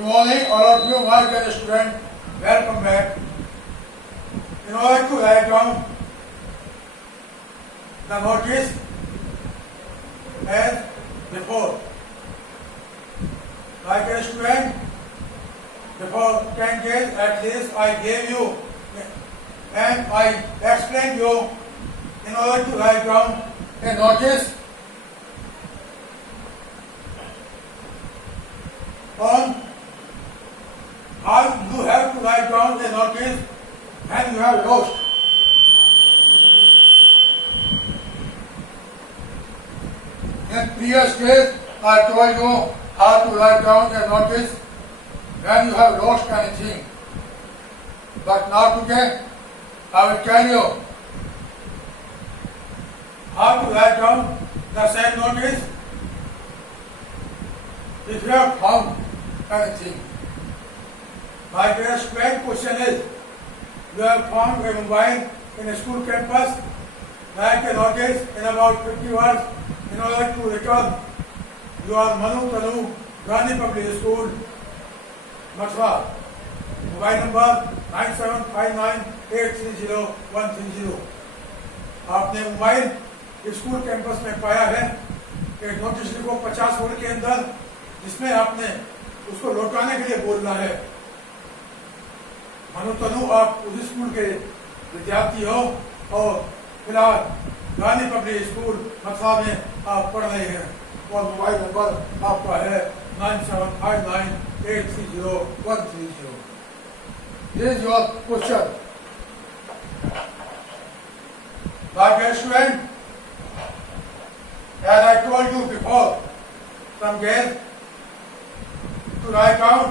Good morning, all of you, my dear student. Welcome back. In order to write down the notice as before, my dear student, before 10 days at least I gave you and I explained you in order to write down a notice on how you have to write down a notice when you have lost. In previous days, I told you how to write down a notice when you have lost anything. But now today, I will tell you how to write down the same notice if you have found anything. My dear student, question is, you have found a mobile in a school campus, write a notice in about 50 words in order to return your Manu Tanu Gandhi Public School, Mathura. Mobile number 9759830130. आपने mobile school campus में पाया है, एक notice लिखो 50 word के अंदर, जिसमें आपने उसको लौटाने के लिए बोलना है। मनु तनु आप उस स्कूल के विद्यार्थी हो और फिलहाल गांधी पब्लिक स्कूल मथुरा में आप पढ़ रहे हैं और मोबाइल नंबर आपका है 9759830130। This is your question. My dear student, as I told you before, some days to write down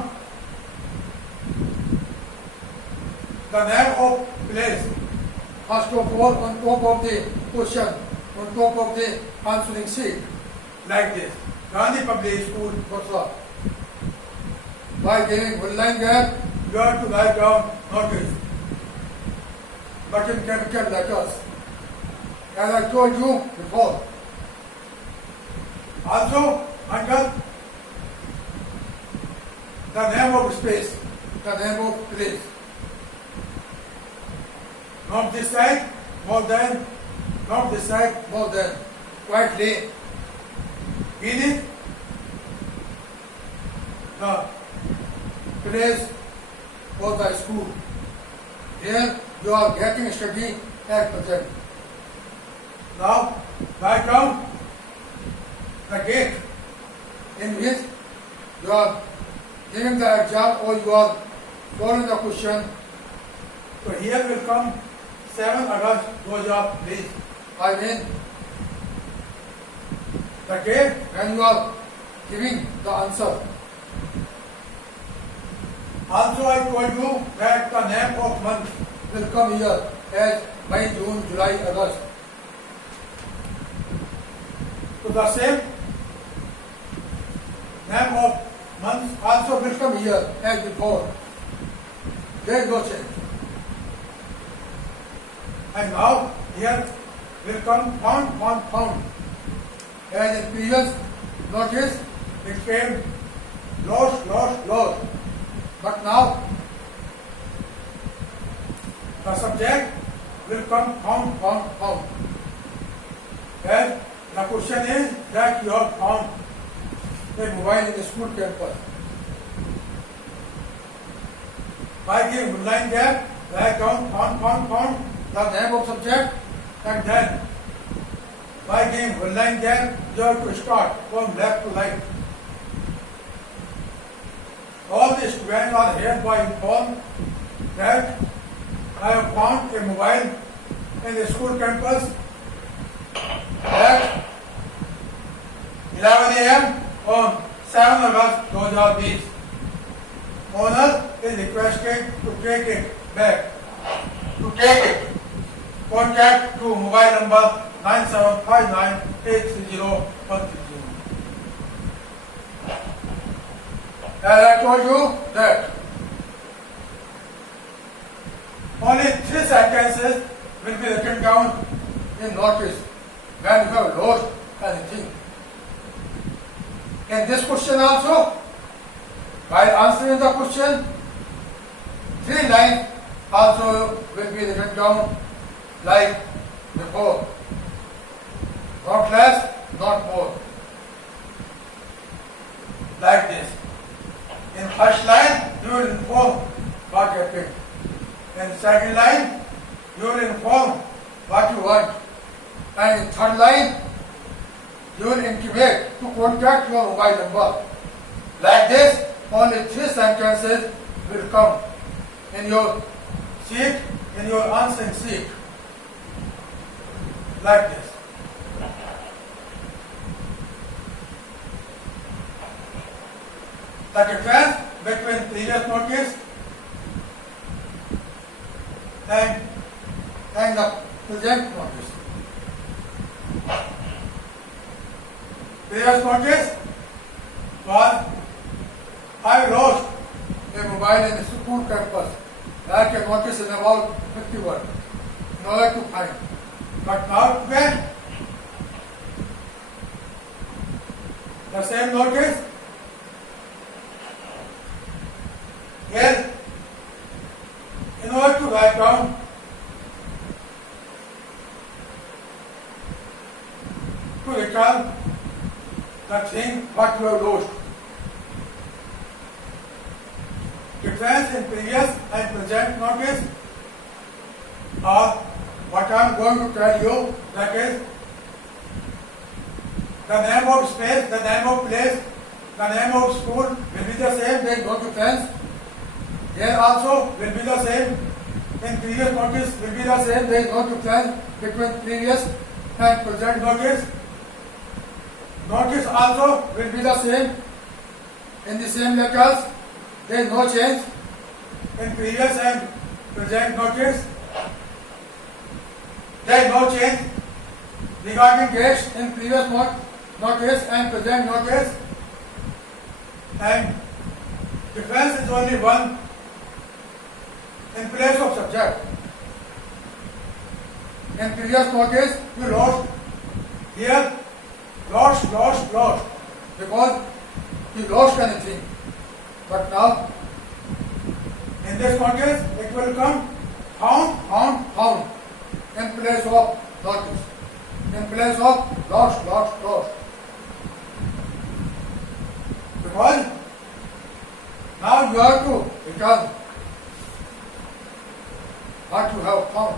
the name of place. First of all, on top of the question, on top of the answering sheet, like this. Gandhi Public School, Mathura. By giving one line gap, you have to write down notice, but in capital letters, as I told you before. Also, under the name of space, the name of place. Not this side, more than, not this side, more than, quietly. Beneath the place for the school. Here you are getting study at present. Now write down the date in which you are giving the exam or you are following the question. So here will come 7 August 2020. I mean the date when you are giving the answer. Also, I told you that the name of month will come here as May, June, July, August. So the same name of month also will come here as before. There is no change. And now here will come found. As in previous notice, it came lost. But now the subject will come found. As the question is that you have found a mobile in the school campus. By giving one line gap, write down found, the name of subject, and then by giving one line gap, you have to start from left to right. All the students are hereby informed that I have found a mobile in the school campus at 11 a.m. on 7 August 2020. Owner is requested to take it back. To take it, contact to mobile number 9759830130. As I told you that only 3 sentences will be written down in notice when you have lost anything. In this question also, While answering the question, 3 lines also will be written down like before. Not less, not more. Like this. In first line, you will inform what you have picked. In second line, you will inform what you want. And in third line, you will intimate to contact your mobile number. Like this, only 3 sentences will come in your sheet, in your answering sheet. Like this. The difference between previous notice and the present notice. Previous notice was I lost a mobile in a school campus. Like a notice in about 50 words in order to find. But now when the same notice here, in order to write down to return the thing what you have lost. Difference in previous and present notice are what I am going to tell you, that is the name of space, the name of place, the name of school will be the same, there is no difference. Here also will be the same, in previous notice will be the same, there is no difference between previous and present notice. Notice also will be the same, in the same letters, there is no change in previous and present notice. There is no change regarding dates in previous notice and present notice. And difference is only one in place of subject. In previous notice, you lost. Here, lost, because you lost anything. But now, in this notice, it will come found in place of notice. In place of lost. Because now you have to return what you have found.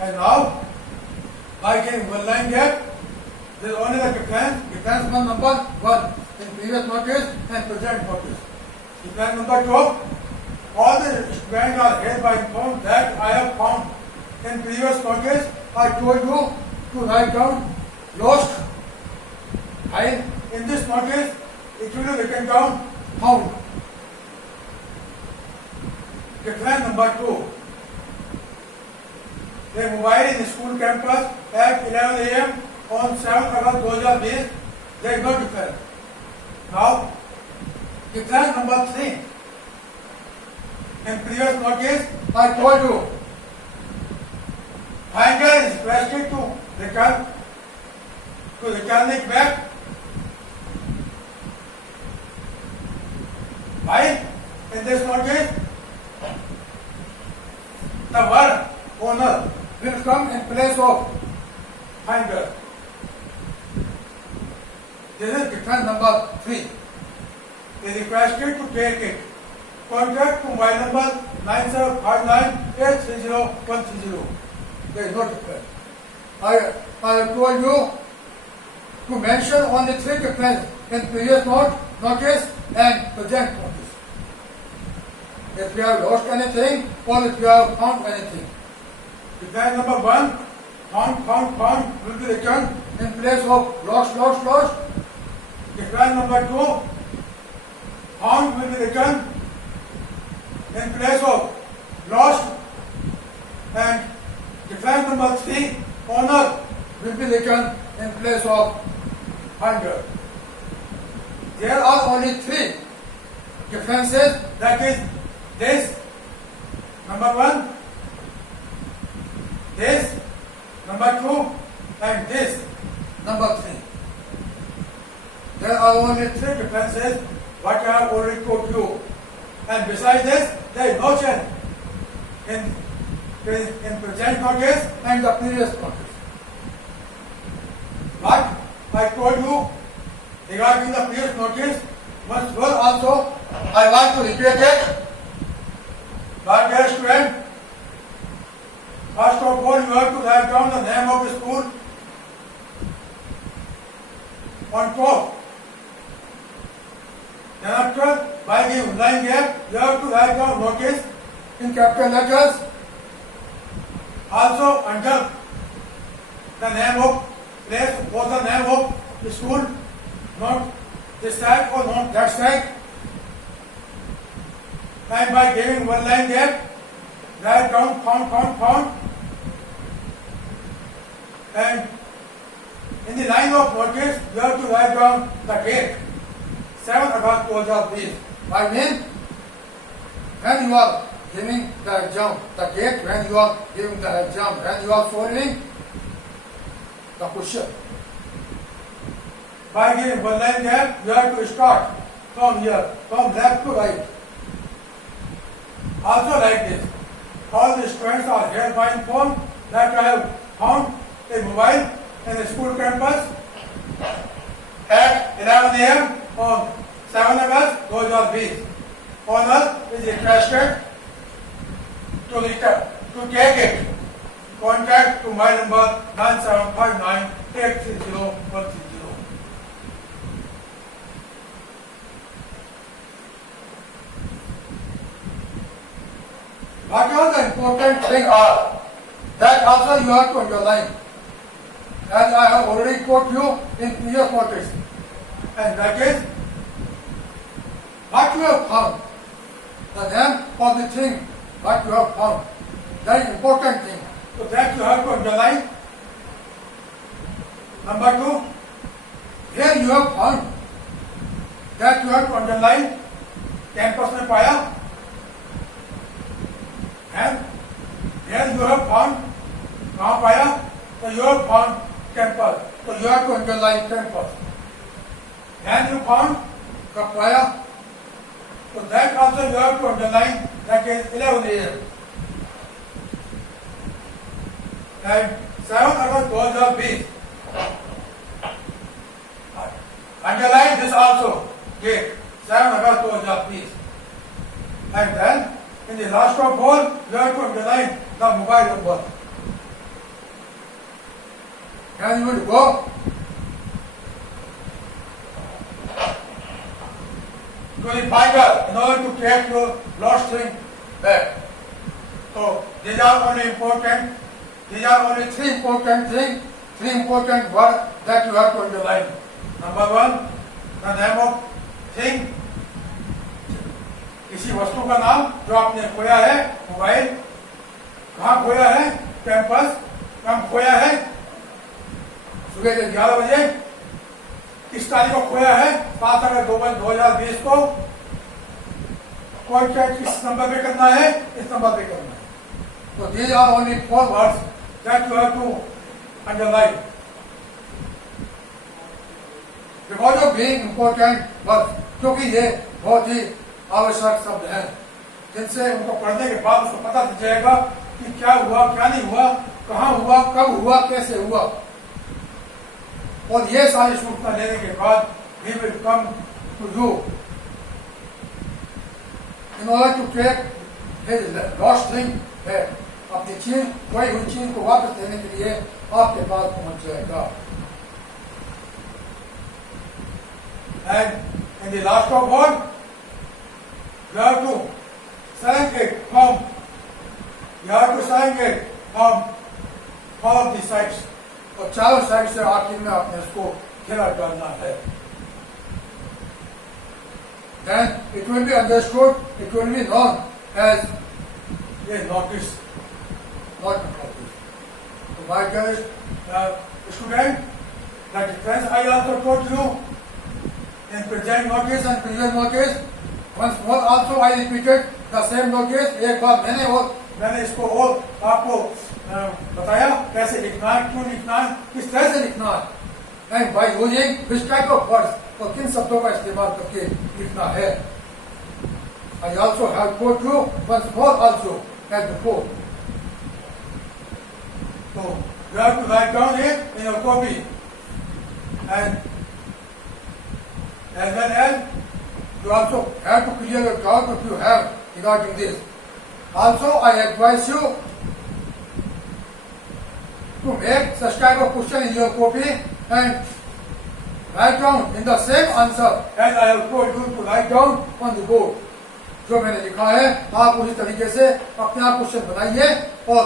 And now, by getting one line gap, there is only the difference one number 1 in previous notice and present notice. Difference number 2, all the students are hereby informed that I have found in previous notice, I told you to write down lost. While in this notice, it will be written down found. Difference number 2. The mobile in school campus at 11 a.m. on 7 August 2020, there is no difference. Now, difference number 3. In previous notice, I told you, finder is requested to return it back. While in this notice, the word owner will come in place of finder. This is difference number 3. Is requested to take it. Contact to mobile number 9759830130. There is no difference. I told you to mention only 3 differences in previous notice and present notice. If you have lost anything or if you have found anything. Difference number 1, found will be returned in place of lost. Difference number 2, found will be returned in place of lost. And difference number 3, owner will be returned in place of finder. There are only 3 differences, that is this, number 1, this, number 2, and this, number 3. There are only 3 differences what I have already told you. And besides this, there is no change in present notice and the previous notice. But I told you regarding the previous notice, once more also I want to repeat it. But dear student, first of all you have to write down the name of the school on top. Then after, by the line gap, you have to write down notice in capital letters. Also under the name of place or the name of the school, not this side or not that side. And by giving one line gap, write down found. And in the line of notice, you have to write down the date. 7 August 2020. I mean, when you are giving the exam, the date when you are giving the exam, when you are following the question. By giving one line gap, you have to start from here, from left to right. Also like this, all the students are hereby informed that I have found a mobile in the school campus at 11 a.m. on 7 August 2020. Owner is requested to take it. Contact to my number 9759 830 130. What are the important things are that also you have to underline, as I have already taught you in previous notice, and that is what you have found, the name of the thing what you have found, that is important thing. So that you have to underline. Number 2, here you have found that you have to underline campus में पाया. And here you have found, कहाँ पाया? So you have found campus. So you have to underline campus. And you found, कब पाया? So that also you have to underline, that is 11 a.m. And 7 August 2020. Underline this also, date 7 August 2020. And then in the last of all, you have to underline the mobile number. Can you go to the finder in order to take your lost thing back? So these are only important. These are only three important things, three important words that you have to underline. Number 1, the name of thing. किसी वस्तु का नाम जो आपने खोया है, mobile, कहाँ खोया है, कैंपस, कब खोया है, सुबह के 11 बजे, किस तारीख को खोया है, 7 अगस्त 2020 को, कॉन्टैक्ट किस नंबर पे करना है, इस नंबर पे करना है. तो these are only 4 words that you have to underline. Because of being important words, क्योंकि ये बहुत ही आवश्यक शब्द हैं, जिनसे उनको पढ़ने के बाद उसको पता चल जाएगा कि क्या हुआ, क्या नहीं हुआ, कहाँ हुआ, कब हुआ, कैसे हुआ. और ये सारी सूचना लेने के बाद we will come to you in order to take his lost thing back. अपनी चीज, खोई हुई चीज को वापस देने के लिए आपके पास पहुंच जाएगा. And in the last of all, you have to sign it from, you have to sign it from all the sides. और चारों साइड से आखिर में आपने इसको घेरा डालना है. Then it will be understood, it will be known as a notice, not a notice. So my dear student, the difference I also taught you in present notice and previous notice. Once more also I repeated the same notice. एक बार मैंने इसको और आपको बताया कैसे लिखना है, क्यों लिखना है, किस तरह से लिखना है, and by using which type of words. और किन शब्दों का इस्तेमाल करके लिखना है। I also have told you once more also as before. So you have to write down it in your copy, and as well as you also have to clear your doubt if you have regarding this. Also, I advise you to make such type of question in your copy and write down in the same answer as I have told you to write down on the board. जो मैंने लिखा है आप उसी तरीके से अपने आप क्वेश्चन बनाइए और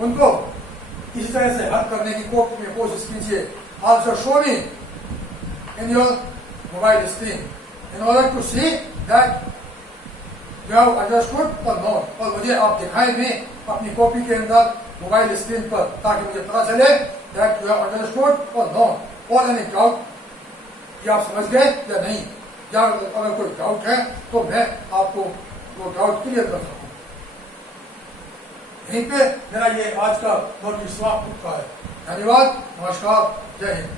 उनको इसी तरह से हल करने की कोशिश कीजिए। Also show me in your mobile screen in order to see that you have understood or not, और मुझे आप दिखाएं भी अपनी कॉपी के अंदर मोबाइल स्क्रीन पर ताकि मुझे पता चले that you have understood or not or any doubt कि आप समझ गए या नहीं, या अगर कोई डाउट है तो मैं आपको वो डाउट क्लियर कर सकूं। यहीं पे मेरा ये आज का नोटिस समाप्त होता है। धन्यवाद, नमस्कार, जय हिंद।